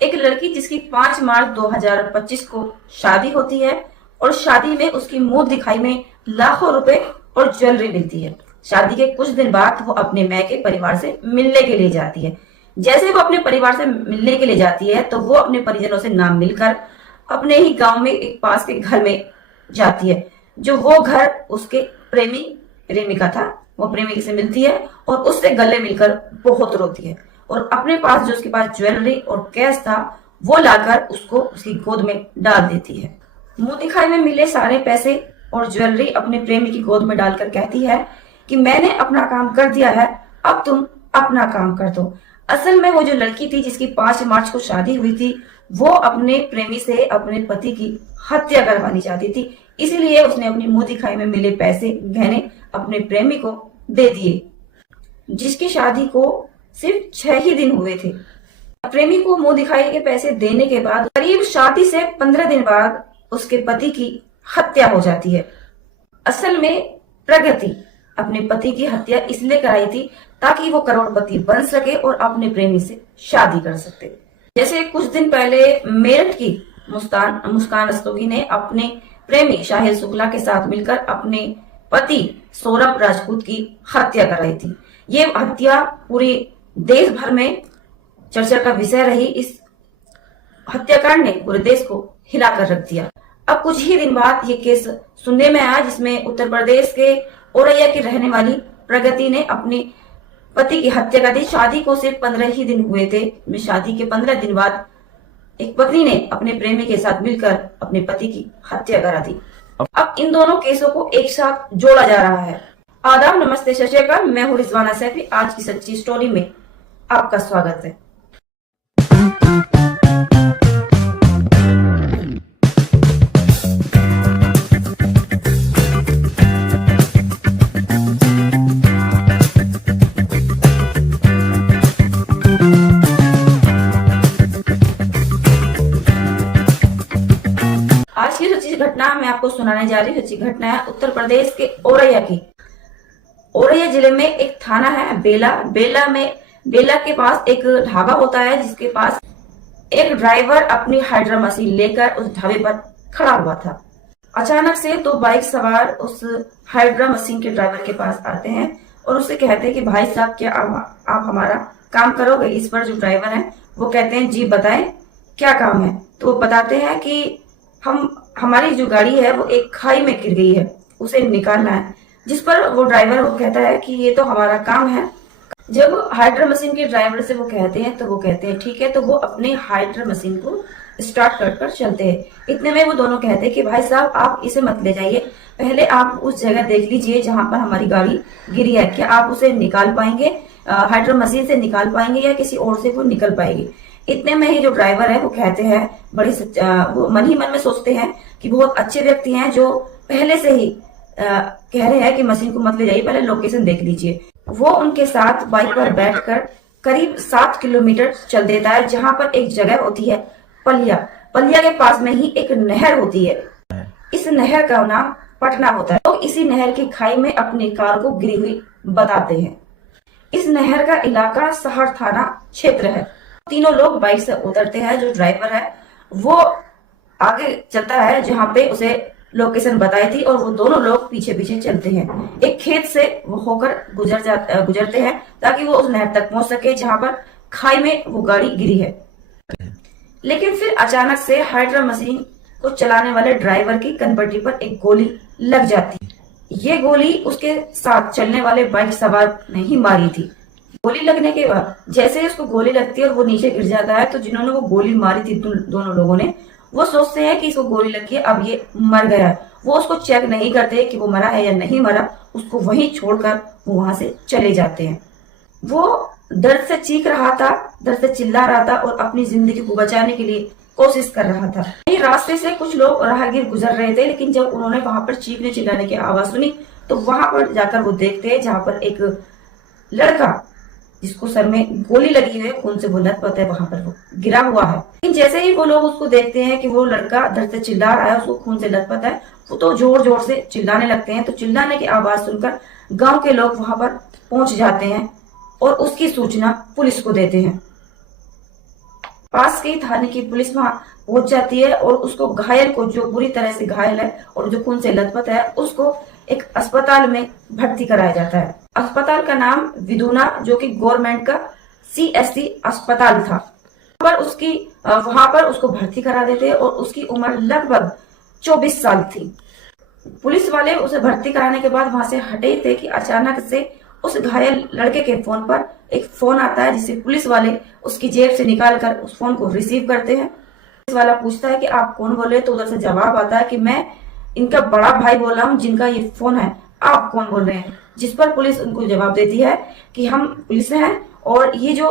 एक लड़की जिसकी 5 मार्च 2025 को शादी होती है और शादी में उसकी मुंह दिखाई में लाखों रुपए और ज्वेलरी मिलती है। शादी के कुछ दिन बाद वो अपने मैके परिवार से मिलने के लिए जाती है। जैसे वो अपने परिवार से मिलने के लिए जाती है तो वो अपने परिजनों से ना मिलकर अपने ही गांव में एक पास के घर में जाती है। जो वो घर उसके प्रेमिका था। वो प्रेमिका से मिलती है और उससे गले मिलकर बहुत रोती है और अपने पास जो उसके पास ज्वेलरी और कैश था वो लाकर उसको उसकी गोद में डाल देती है। मुंह दिखाई में मिले सारे पैसे और ज्वेलरी अपने प्रेमी की गोद में डालकर कहती है कि मैंने अपना काम कर दिया है, अब तुम अपना काम कर दो। असल में वो जो लड़की थी जिसकी 5 मार्च को शादी हुई थी वो अपने प्रेमी से अपने पति की हत्या करवानी चाहती थी, इसीलिए उसने अपनी मुंह दिखाई में मिले पैसे गहने अपने प्रेमी को दे दिए, जिसकी शादी को सिर्फ 6 ही दिन हुए थे। प्रेमी को मुंह दिखाई के पैसे देने के बाद करीब शादी से 15 दिन बाद उसके पति की हत्या हो जाती है। असल में प्रगति अपने पति की हत्या इसलिए कराई थी ताकि वो करोड़पति बन सके और अपने प्रेमी से शादी कर सकते। जैसे कुछ दिन पहले मेरठ की मुस्कान रस्तोगी ने अपने प्रेमी शाहिद शुक्ला के साथ मिलकर अपने पति सौरभ राजपूत की हत्या कराई थी। ये हत्या पूरे देश भर में चर्चा का विषय रही। इस हत्याकांड ने पूरे देश को हिलाकर रख दिया। अब कुछ ही दिन बाद ये केस सुनने में आया जिसमें उत्तर प्रदेश के औरैया की रहने वाली प्रगति ने अपने पति की हत्या कर दी। शादी को सिर्फ 15 ही दिन हुए थे। शादी के 15 दिन बाद एक पत्नी ने अपने प्रेमी के साथ मिलकर अपने पति की हत्या करा दी। अब इन दोनों केसों को एक साथ जोड़ा जा रहा है। आदाब, नमस्ते, सत श्री अकाल। मैं हूँ रिजवाना सैफी। आज की सच्ची स्टोरी में आपका स्वागत है। आज की सच्ची घटना मैं आपको सुनाने जा रही हूँ। सच्ची घटना है उत्तर प्रदेश के औरैया की। औरैया जिले में एक थाना है बेला के पास एक ढाबा होता है जिसके पास एक ड्राइवर अपनी हाइड्रा मशीन लेकर उस ढाबे पर खड़ा हुआ था। अचानक से 2 बाइक सवार उस हाइड्रा मशीन के ड्राइवर के पास आते हैं और उससे कहते हैं कि भाई साहब क्या आप हमारा काम करोगे। इस पर जो ड्राइवर है वो कहते हैं जी बताएं क्या काम है। तो वो बताते हैं कि हमारी जो गाड़ी है वो एक खाई में गिर गई है, उसे निकालना है। जिस पर वो ड्राइवर वो कहता है कि ये तो हमारा काम है। जब हाइड्रा मशीन के ड्राइवर से वो कहते हैं तो वो कहते हैं ठीक है। तो वो अपने हाइड्रा मशीन को स्टार्ट कर चलते हैं। इतने में वो दोनों कहते हैं कि भाई साहब आप इसे मत ले जाइए, पहले आप उस जगह देख लीजिए जहां पर हमारी गाड़ी गिरी है, क्या आप उसे निकाल पाएंगे, हाइड्रा मशीन से निकाल पाएंगे या किसी और से वो निकल पाएगी। इतने में ही जो ड्राइवर है वो कहते हैं वो मन ही मन में सोचते हैं कि बहुत अच्छे व्यक्ति हैं जो पहले से ही कह रहे हैं कि मशीन को मत ले जाइए, पहले लोकेशन देख लीजिए। वो उनके साथ बाइक पर बैठकर करीब 7 किलोमीटर चल देता है जहां पर एक जगह होती है पलिया के पास में ही एक नहर होती है। इस नहर का नाम पटना होता है। तो इसी नहर की खाई में अपनी कार को गिरी हुई बताते हैं। इस नहर का इलाका शहर थाना क्षेत्र है। तीनों लोग बाइक से उतरते हैं। जो ड्राइवर है वो आगे चलता है जहां पे उसे लोकेशन बताई थी और वो दोनों लोग पीछे पीछे चलते हैं। एक खेत से वो होकर गुजरते हैं ताकि वो उस नहर तक पहुंच सके जहां पर खाई में वो गाड़ी गिरी है। लेकिन फिर अचानक से हाइड्रा मशीन को चलाने वाले ड्राइवर की कनपट्टी पर एक गोली लग जाती। ये गोली उसके साथ चलने वाले बाइक सवार ने ही मारी थी। गोली लगने के बाद जैसे ही उसको गोली लगती है और वो नीचे गिर जाता है तो जिन्होंने वो गोली मारी थी दोनों लोगों ने वो सोचते हैं कि इसको गोली लगी है, अब ये मर गया है। वो उसको चेक नहीं करते कि वो मरा है या नहीं मरा, उसको वहीं छोड़कर वो वहां से चले जाते हैं। वो दर्द से चीख रहा था, दर्द से चिल्ला रहा था और अपनी जिंदगी को बचाने के लिए कोशिश कर रहा था। रास्ते से कुछ लोग राहगीर गुजर रहे थे, लेकिन जब उन्होंने वहां पर चीखने चिल्लाने की आवाज सुनी तो वहां पर जाकर वो देखते हैं जहां पर एक लड़का जिसको सर में गोली लगी हुई है, खून से वो लथपथ है, वहां पर वो गिरा हुआ है। लेकिन जैसे ही वो लोग उसको देखते हैं कि वो लड़का दर्द से चिल्ला रहा है, उसको खून से लथपथ है, वो तो जोर जोर से चिल्लाने लगते हैं। तो चिल्लाने की आवाज सुनकर गांव के लोग वहां पर पहुंच जाते हैं और उसकी सूचना पुलिस को देते हैं। पास के ही थाने की पुलिस वहां पहुंच जाती है और उसको घायल को, जो बुरी तरह से घायल है और जो खून से लथपथ है, उसको एक अस्पताल में भर्ती कराया जाता है। अस्पताल का नाम विधुना, जो कि गवर्नमेंट का CSC अस्पताल था। वहां पर उसको भर्ती करा देते और उसकी उम्र लगभग 24 साल थी। पुलिस वाले उसे भर्ती कराने के बाद वहां से हटे थे कि अचानक से उस घायल लड़के के फोन पर एक फोन आता है, जिसे पुलिस वाले उसकी जेब से निकालकर उस फोन को रिसीव करते हैं। पुलिस वाला पूछता है कि आप कौन बोल रहे हैं, तो उधर से जवाब आता है कि मैं इनका बड़ा भाई बोल रहा हूँ जिनका ये फोन है, आप कौन बोल रहे हैं। जिस पर पुलिस उनको जवाब देती है कि हम पुलिस हैं और ये जो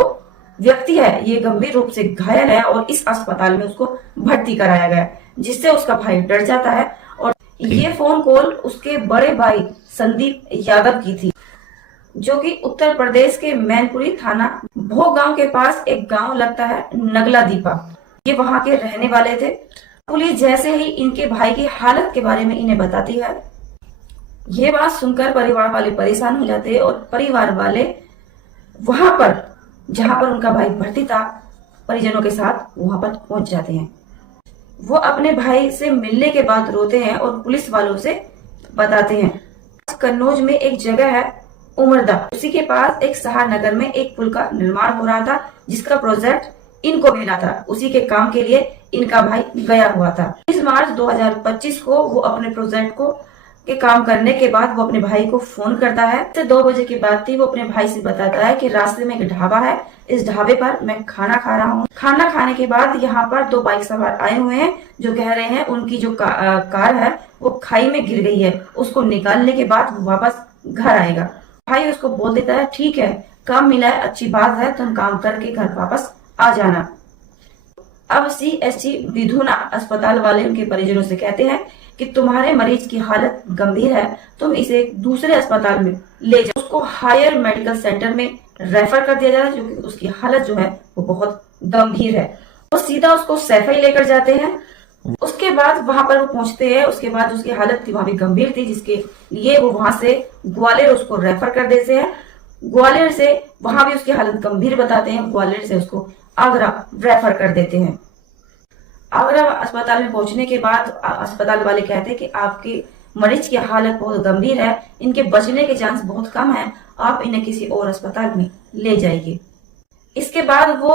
व्यक्ति है ये गंभीर रूप से घायल है और इस अस्पताल में उसको भर्ती कराया गया, जिससे उसका भाई डर जाता है। और ये फोन कॉल उसके बड़े भाई संदीप यादव की थी, जो कि उत्तर प्रदेश के मैनपुरी थाना भोग गांव के पास एक गांव लगता है नगला दीपा, ये वहां के रहने वाले थे। पुलिस जैसे ही इनके भाई की हालत के बारे में इन्हें बताती है, ये बात सुनकर परिवार वाले परेशान हो जाते हैं और परिवार वाले वहां पर जहां पर उनका भाई भर्ती था परिजनों के साथ वहां पर पहुंच जाते हैं। वो अपने भाई से मिलने के बाद रोते हैं और पुलिस वालों से बताते हैं। कन्नौज में एक जगह है उमरदा, उसी के पास एक सहारनगर में एक पुल का निर्माण हो रहा था, जिसका प्रोजेक्ट इनको मिला था। उसी के काम के लिए इनका भाई गया हुआ था। 20 मार्च 2025 को वो अपने प्रोजेक्ट के काम करने के बाद वो अपने भाई को फोन करता है। 2 बजे की बात थी। वो अपने भाई से बताता है कि रास्ते में एक ढाबा है, इस ढाबे पर मैं खाना खा रहा हूँ। खाना खाने के बाद यहाँ पर 2 बाइक सवार आए हुए हैं, जो कह रहे हैं उनकी जो कार है वो खाई में गिर गई है, उसको निकालने के बाद वो वापस घर आएगा। भाई उसको बोल देता है ठीक है, काम मिला है, अच्छी बात है, तुम काम करके घर वापस आ जाना। अब CSC विधुना अस्पताल वाले उनके परिजनों से कहते हैं कि तुम्हारे मरीज की हालत गंभीर है, तुम इसे दूसरे अस्पताल में ले जाओ। उसको हायर मेडिकल सेंटर में रेफर कर दिया जाता है, क्योंकि उसकी हालत जो है वो बहुत गंभीर है। वो सीधा उसको सैफई लेकर जाते हैं। उसके बाद वहां पर वो पहुंचते हैं। उसके बाद उसकी हालत थी वहां भी गंभीर थी, जिसके लिए वो वहां से ग्वालियर उसको रेफर कर देते हैं। ग्वालियर से वहां भी उसकी हालत गंभीर बताते हैं, ग्वालियर से उसको आगरा रेफर कर देते हैं। आगरा अस्पताल में पहुंचने के बाद अस्पताल वाले कहते हैं कि आपके मरीज की हालत बहुत गंभीर है, इनके बचने के चांस बहुत कम है, आप इन्हें किसी और अस्पताल में ले जाइए। इसके बाद वो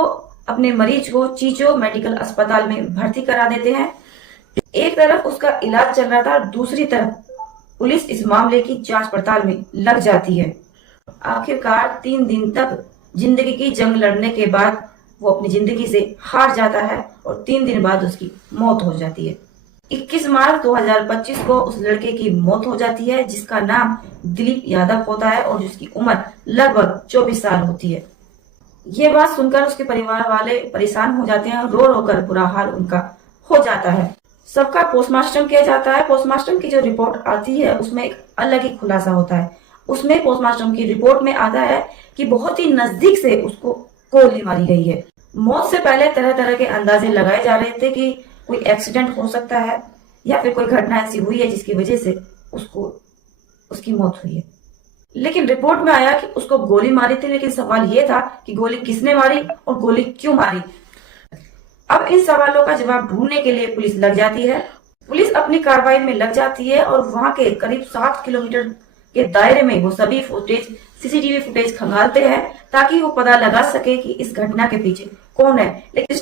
अपने मरीज को चीचो मेडिकल अस्पताल में भर्ती करा देते हैं। एक तरफ उसका इलाज चल रहा था, दूसरी तरफ पुलिस इस मामले की जांच पड़ताल में लग जाती है। आखिरकार 3 दिन तक जिंदगी की जंग लड़ने के बाद वो अपनी जिंदगी से हार जाता है और 3 दिन बाद उसकी मौत हो जाती है। 21 मार्च 2025 को उस लड़के की मौत हो जाती है, जिसका नाम दिलीप यादव होता है और जिसकी उम्र लगभग 24 साल होती है। ये बात सुनकर उसके परिवार वाले परेशान हो जाते हैं, रो रो कर बुरा हाल उनका हो जाता है। सबका पोस्टमार्टम किया जाता है। पोस्टमार्टम की जो रिपोर्ट आती है उसमें एक अलग ही खुलासा होता है। उसमें पोस्टमार्टम की रिपोर्ट में आता है कि बहुत ही नजदीक से उसको गोली मारी गई है। मौत से पहले तरह तरह के अंदाजे लगाए जा रहे थे कि कोई एक्सीडेंट हो सकता है या फिर कोई घटना ऐसी हुई है जिसकी वजह से उसकी मौत हुई है। लेकिन रिपोर्ट में आया कि उसको गोली मारी थी, लेकिन सवाल ये था कि गोली किसने मारी और गोली क्यों मारी। अब इन सवालों का जवाब ढूंढने के लिए पुलिस लग जाती है। पुलिस अपनी कार्रवाई में लग जाती है और वहां के करीब 7 किलोमीटर के दायरे में वो सभी CCTV फुटेज खंगालते हैं, ताकि वो पता लगा सके कि इस घटना के पीछे कौन है। लेकिन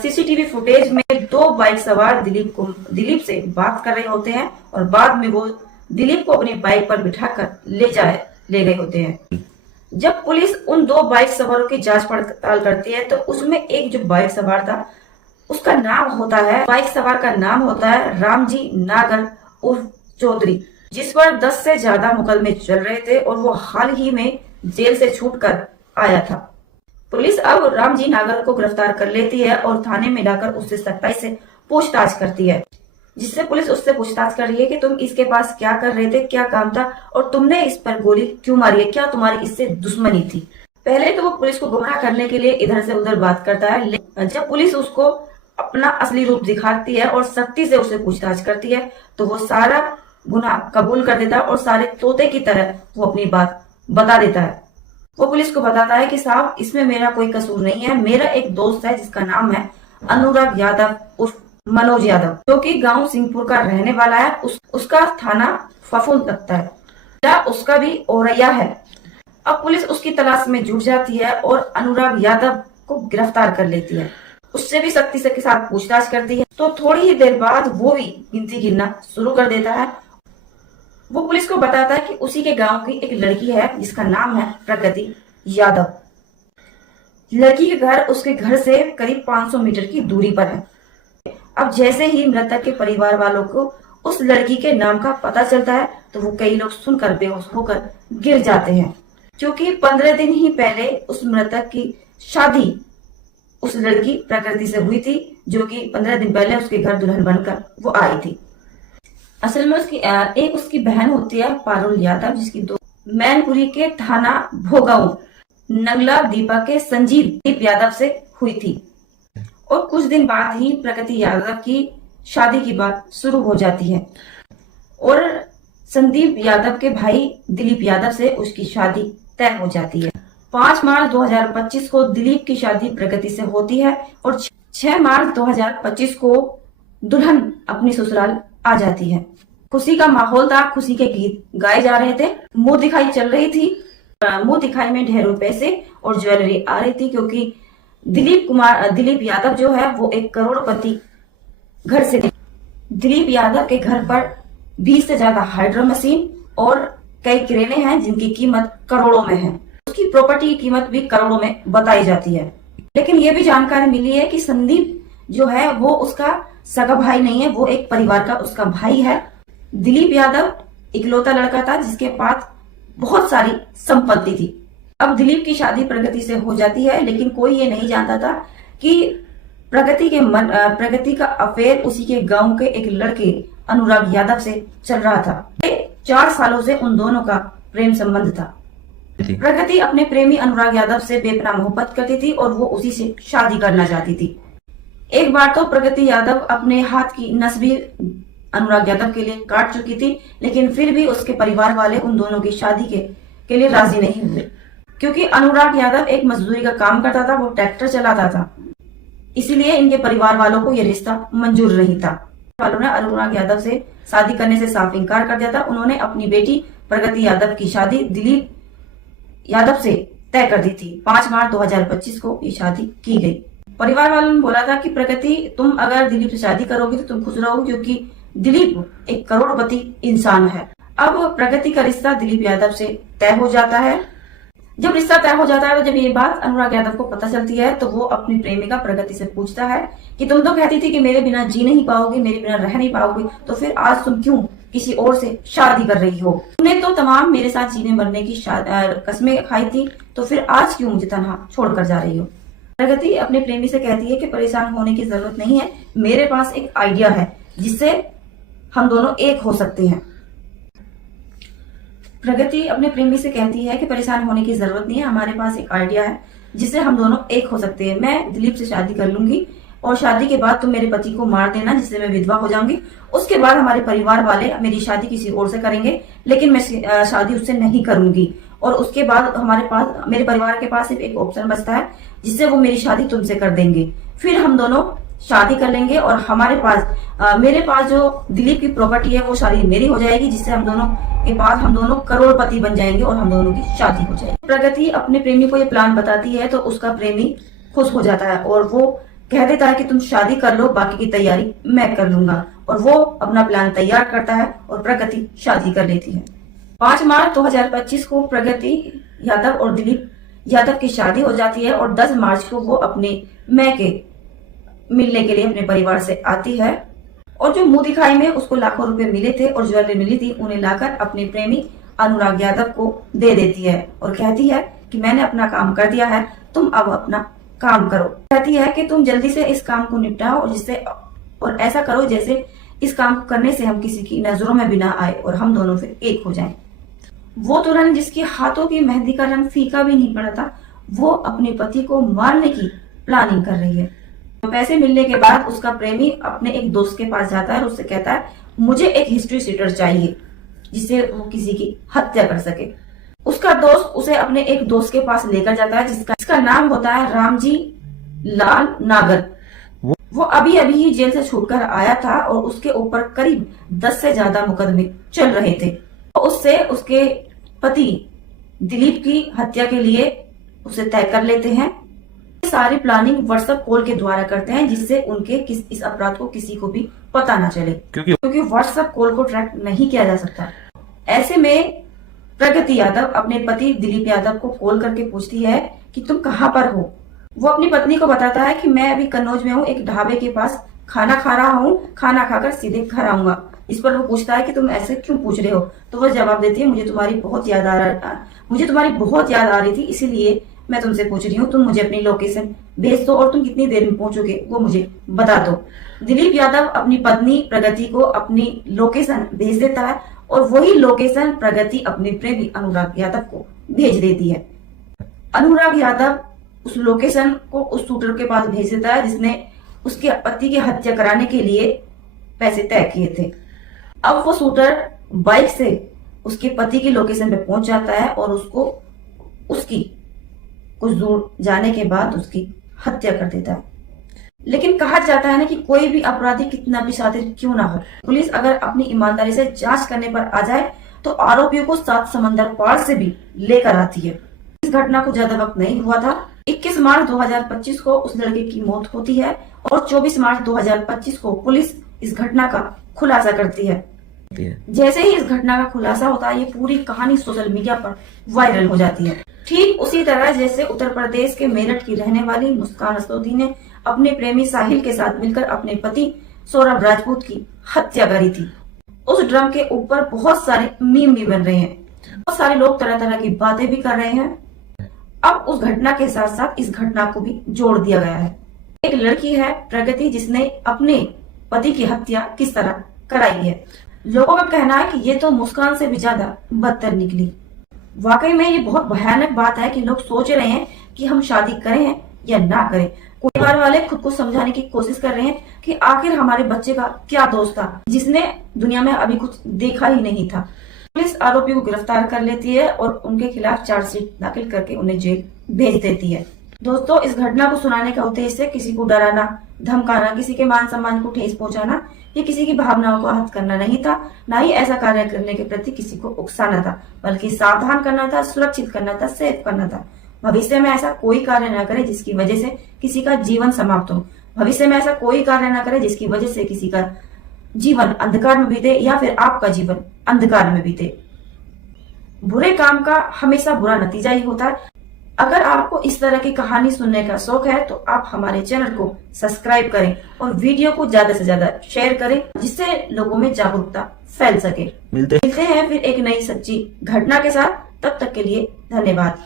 CCTV फुटेज में 2 बाइक सवार दिलीप से बात कर रहे होते हैं और बाद में वो दिलीप को अपनी बाइक पर बिठाकर ले गए होते हैं। जब पुलिस उन 2 बाइक सवारों की जांच पड़ताल करती है तो उसमें एक जो बाइक सवार था उसका नाम होता है, बाइक सवार का नाम होता है रामजी नागर उर्फ चौधरी, जिस पर 10 से ज्यादा मुकदमे चल रहे थे और वो हाल ही में जेल से छूटकर आया था। पुलिस अब रामजी नागर को गिरफ्तार कर लेती है और थाने में लाकर उससे सख्ताई से पूछताछ करती है, जिससे पुलिस उससे पूछताछ कर रही है कि तुम इसके पास क्या कर रहे थे, क्या काम था और तुमने इस पर गोली क्यों मारी है, क्या तुम्हारी इससे दुश्मनी थी। पहले तो वो पुलिस को गुमराह करने के लिए इधर से उधर बात करता है, लेकिन जब पुलिस उसको अपना असली रूप दिखाती है और सख्ती से उसे पूछताछ करती है तो वो सारा गुनाह कबूल कर देता है और सारे तोते की तरह वो अपनी बात बता देता है। वो पुलिस को बताता है कि साहब इसमें मेरा कोई कसूर नहीं है, मेरा एक दोस्त है जिसका नाम है अनुराग यादव उर्फ मनोज यादव, जो कि गांव सिंहपुर का रहने वाला है। उसका थाना फफूंद लगता है, जिला उसका भी औरैया है। अब पुलिस उसकी तलाश में जुट जाती है और अनुराग यादव को गिरफ्तार कर लेती है। उससे भी सख्ती से के साथ पूछताछ करती है। तो थोड़ी ही देर बाद वो भी गिनती गिनना शुरू कर देता है। वो पुलिस को बताता है कि उसी के गांव की एक लड़की है जिसका नाम है प्रगति यादव। लड़की के घर उसके घर से करीब 500 मीटर की दूरी पर है। अब जैसे ही मृतक के परिवार वालों को उस लड़की के नाम का पता चलता है तो वो कई लोग सुनकर बेहोश होकर गिर जाते हैं, क्योंकि 15 दिन ही पहले उस मृतक की शादी उस लड़की प्रकृति से हुई थी, जो कि 15 दिन पहले उसके घर दुल्हन बनकर वो आई थी। असल में उसकी बहन होती है पारुल यादव, जिसकी दो मैनपुरी के थाना भोगांव नंगला दीपा के संजीव यादव से हुई थी। और कुछ दिन बाद ही प्रगति यादव की शादी की बात शुरू हो जाती है और संदीप यादव के भाई दिलीप यादव से उसकी शादी तय हो जाती है। 5 मार्च 2025 को दिलीप की शादी प्रगति से होती है और 6 मार्च 2025 को दुल्हन अपनी ससुराल आ जाती है। खुशी का माहौल था, खुशी के गीत गाए जा रहे थे, मुंह दिखाई चल रही थी। मुंह दिखाई में ढेरों पैसे और ज्वेलरी आ रही थी, क्योंकि दिलीप यादव जो है वो एक करोड़पति घर से थे। दिलीप यादव के घर पर 20 से ज्यादा हाइड्रो मशीन और कई क्रेने हैं जिनकी कीमत करोड़ों में है। उसकी प्रॉपर्टी की कीमत भी करोड़ों में बताई जाती है। लेकिन ये भी जानकारी मिली है कि संदीप जो है वो उसका सगा भाई नहीं है, वो एक परिवार का उसका भाई है। दिलीप यादव इकलौता लड़का था जिसके पास बहुत सारी संपत्ति थी। अब दिलीप की शादी प्रगति से हो जाती है, लेकिन कोई ये नहीं जानता था कि प्रगति का अफेयर उसी के गांव के एक लड़के अनुराग यादव से चल रहा था। 4 सालों से उन दोनों का प्रेम संबंध था। प्रगति अपने प्रेमी अनुराग यादव से बेपनाह मोहब्बत करती थी और वो उसी से शादी करना चाहती थी। एक बार तो प्रगति यादव अपने हाथ की नस भी अनुराग यादव के लिए काट चुकी थी, लेकिन फिर भी उसके परिवार वाले उन दोनों की शादी के लिए राजी नहीं हुए, क्योंकि अनुराग यादव एक मजदूरी का काम करता था, वो ट्रैक्टर चलाता था। इसीलिए इनके परिवार वालों को यह रिश्ता मंजूर नहीं था। वालों ने अनुराग यादव से शादी करने से साफ इनकार कर दिया था। उन्होंने अपनी बेटी प्रगति यादव की शादी दिलीप यादव से तय कर दी थी। 5 मार्च 2025 को ये शादी की गई। परिवार वालों ने बोला था कि प्रगति तुम अगर दिलीप से शादी करोगी तो तुम खुश रहोगी, क्योंकि दिलीप एक करोड़पति इंसान है। अब प्रगति का रिश्ता दिलीप यादव से तय हो जाता है। जब रिश्ता तय हो जाता है तो जब ये बात अनुराग यादव को पता चलती है तो वो अपनी प्रेमिका प्रगति से पूछता है कि तुम तो कहती थी कि मेरे बिना जी नहीं पाओगी, मेरे बिना रह नहीं पाओगी, तो फिर आज तुम क्यों किसी और से शादी कर रही हो? तुमने तो तमाम मेरे साथ जीने मरने की कसमें खाई थी, तो फिर आज क्यों मुझे तन्हा छोड़कर जा रही हो? प्रगति अपने प्रेमी से कहती है कि परेशान होने की जरूरत नहीं है, मेरे पास एक आइडिया है जिससे हम दोनों एक हो सकते हैं। प्रगति अपने प्रेमी से कहती है कि परेशान होने की जरूरत नहीं है, हमारे पास एक आइडिया है जिससे हम दोनों एक हो सकते हैं। मैं दिलीप से शादी कर लूंगी और शादी के बाद तुम मेरे पति को मार देना, जिससे मैं विधवा हो जाऊंगी। उसके बाद हमारे परिवार वाले मेरी शादी किसी और से करेंगे, लेकिन मैं शादी उससे नहीं करूंगी। और उसके बाद मेरे परिवार के पास सिर्फ एक ऑप्शन बचता है जिससे वो मेरी शादी तुमसे कर देंगे। फिर हम दोनों शादी कर लेंगे और हमारे पास मेरे पास जो दिलीप की प्रॉपर्टी है वो सारी मेरी हो जाएगी, जिससे हम दोनों करोड़पति बन जाएंगे और हम दोनों की शादी हो जाएगी। प्रगति अपने प्रेमी को ये प्लान बताती है तो उसका प्रेमी खुश हो जाता है और वो कह देता है कि तुम शादी कर लो, बाकी की तैयारी मैं कर लूंगा। और वो अपना प्लान तैयार करता है और प्रगति शादी कर लेती है। 5 मार्च 2025 को प्रगति यादव और दिलीप यादव की शादी हो जाती है और 10 मार्च को वो अपने मैके मिलने के लिए अपने परिवार से आती है। और जो मुंह दिखाई में उसको लाखों रुपए मिले थे और ज्वेलरी मिली थी, उन्हें लाकर अपने प्रेमी अनुराग यादव को दे देती है और कहती है कि मैंने अपना काम कर दिया है, तुम अब अपना काम करो। कहती है कि तुम जल्दी से इस काम को निपटाओ और ऐसा करो जैसे इस काम को करने से हम किसी की नजरों में भी ना आए और हम दोनों फिर एक हो जाएं। वो दुल्हन जिसके हाथों की मेहंदी का रंग फीका भी नहीं पड़ा था, वो अपने पति को मारने की प्लानिंग कर रही है। पैसे मिलने के बाद उसका प्रेमी अपने एक दोस्त के पास जाता है और उससे कहता है मुझे एक हिस्ट्री शीटर चाहिए जिससे वो किसी की हत्या कर सके। उसका दोस्त उसे अपने एक दोस्त के पास लेकर जाता है जिसका नाम होता है रामजी लाल नागर। वो अभी अभी ही जेल से छूटकर आया था और उसके ऊपर करीब 10 से ज्यादा मुकदमे चल रहे थे। उससे उसके पति दिलीप की हत्या के लिए उसे तय कर लेते हैं। सारी प्लानिंग व्हाट्सएप कॉल के द्वारा करते हैं जिससे उनके इस अपराध को किसी को भी पता ना चले, क्योंकि व्हाट्सएप कॉल को ट्रैक नहीं किया जा सकता। ऐसे में प्रगति यादव अपने पति दिलीप यादव को कॉल करके पूछती है कि तुम कहाँ पर हो। वो अपनी पत्नी को बताता है कि मैं अभी कन्नौज में हूँ, एक ढाबे के पास खाना खा रहा हूँ, खाना खाकर सीधे घर आऊंगा। इस पर वो पूछता है कि तुम ऐसे क्यों पूछ रहे हो, तो वह जवाब देती है मुझे तुम्हारी बहुत याद आ रही थी, इसीलिए मैं तुमसे पूछ रही हूँ। तुम मुझे अपनी लोकेशन भेज दो और तुम कितनी देर में पहुंचोगे वो मुझे बता दो। दिलीप यादव अपनी पत्नी प्रगति को अपनी लोकेशन भेज देता है और वही लोकेशन प्रगति अपने प्रेमी अनुराग यादव को भेज देती है। अनुराग यादव उस लोकेशन को उस शूटर के पास भेज देता है जिसने उसके पति की हत्या कराने के लिए पैसे तय किए थे। अब वो शूटर बाइक से उसके पति की लोकेशन पे पहुंच जाता है और उसकी कुछ दूर जाने के बाद उसकी हत्या कर देता है। लेकिन कहा जाता है ना कि कोई भी अपराधी कितना भी शातिर क्यों ना हो, पुलिस अगर अपनी ईमानदारी से जांच करने पर आ जाए तो आरोपियों को 7 समंदर पार से भी लेकर आती है। इस घटना को ज्यादा वक्त नहीं हुआ था। 21 मार्च 2025 को उस लड़के की मौत होती है और 24 मार्च 2025 को पुलिस इस घटना का खुलासा करती है। जैसे ही इस घटना का खुलासा होता है ये पूरी कहानी सोशल मीडिया पर वायरल हो जाती है। ठीक उसी तरह जैसे उत्तर प्रदेश के मेरठ की रहने वाली मुस्कान असदुद्दीन ने अपने प्रेमी साहिल के साथ मिलकर अपने पति सौरभ राजपूत की हत्या करी थी। उस ड्रम के ऊपर बहुत सारे मीम भी बन रहे हैं, बहुत सारे लोग तरह तरह की बातें भी कर रहे हैं। अब उस घटना के साथ साथ इस घटना को भी जोड़ दिया गया है। एक लड़की है प्रगति जिसने अपने पति की हत्या किस तरह कराई है। लोगों का कहना है कि ये तो मुस्कान से भी ज्यादा बदतर निकली। वाकई में ये बहुत भयानक बात है कि लोग सोच रहे हैं कि हम शादी करें या ना करें। परिवार वाले खुद को समझाने की कोशिश कर रहे हैं कि आखिर हमारे बच्चे का क्या दोष था जिसने दुनिया में अभी कुछ देखा ही नहीं था। पुलिस आरोपी को गिरफ्तार कर लेती है और उनके खिलाफ चार्जशीट दाखिल करके उन्हें जेल भेज देती है। दोस्तों, इस घटना को सुनाने का उद्देश्य किसी को डराना, धमकाना, किसी के मान सम्मान को ठेस पहुंचाना या किसी की भावनाओं को आहत करना नहीं था। ना ही ऐसा कार्य करने के प्रति किसी को उकसाना था, बल्कि सावधान करना था, सुरक्षित करना था, सेफ करना था। भविष्य में ऐसा कोई कार्य न करे जिसकी वजह से किसी का जीवन समाप्त हो। भविष्य में ऐसा कोई कार्य न करे जिसकी वजह से किसी का जीवन अंधकार में बीते या फिर आपका जीवन अंधकार में बीते। बुरे काम का हमेशा बुरा नतीजा ही होता है। अगर आपको इस तरह की कहानी सुनने का शौक है तो आप हमारे चैनल को सब्सक्राइब करें और वीडियो को ज्यादा से ज्यादा शेयर करें जिससे लोगों में जागरूकता फैल सके। मिलते हैं फिर एक नई सच्ची घटना के साथ। तब तक के लिए धन्यवाद।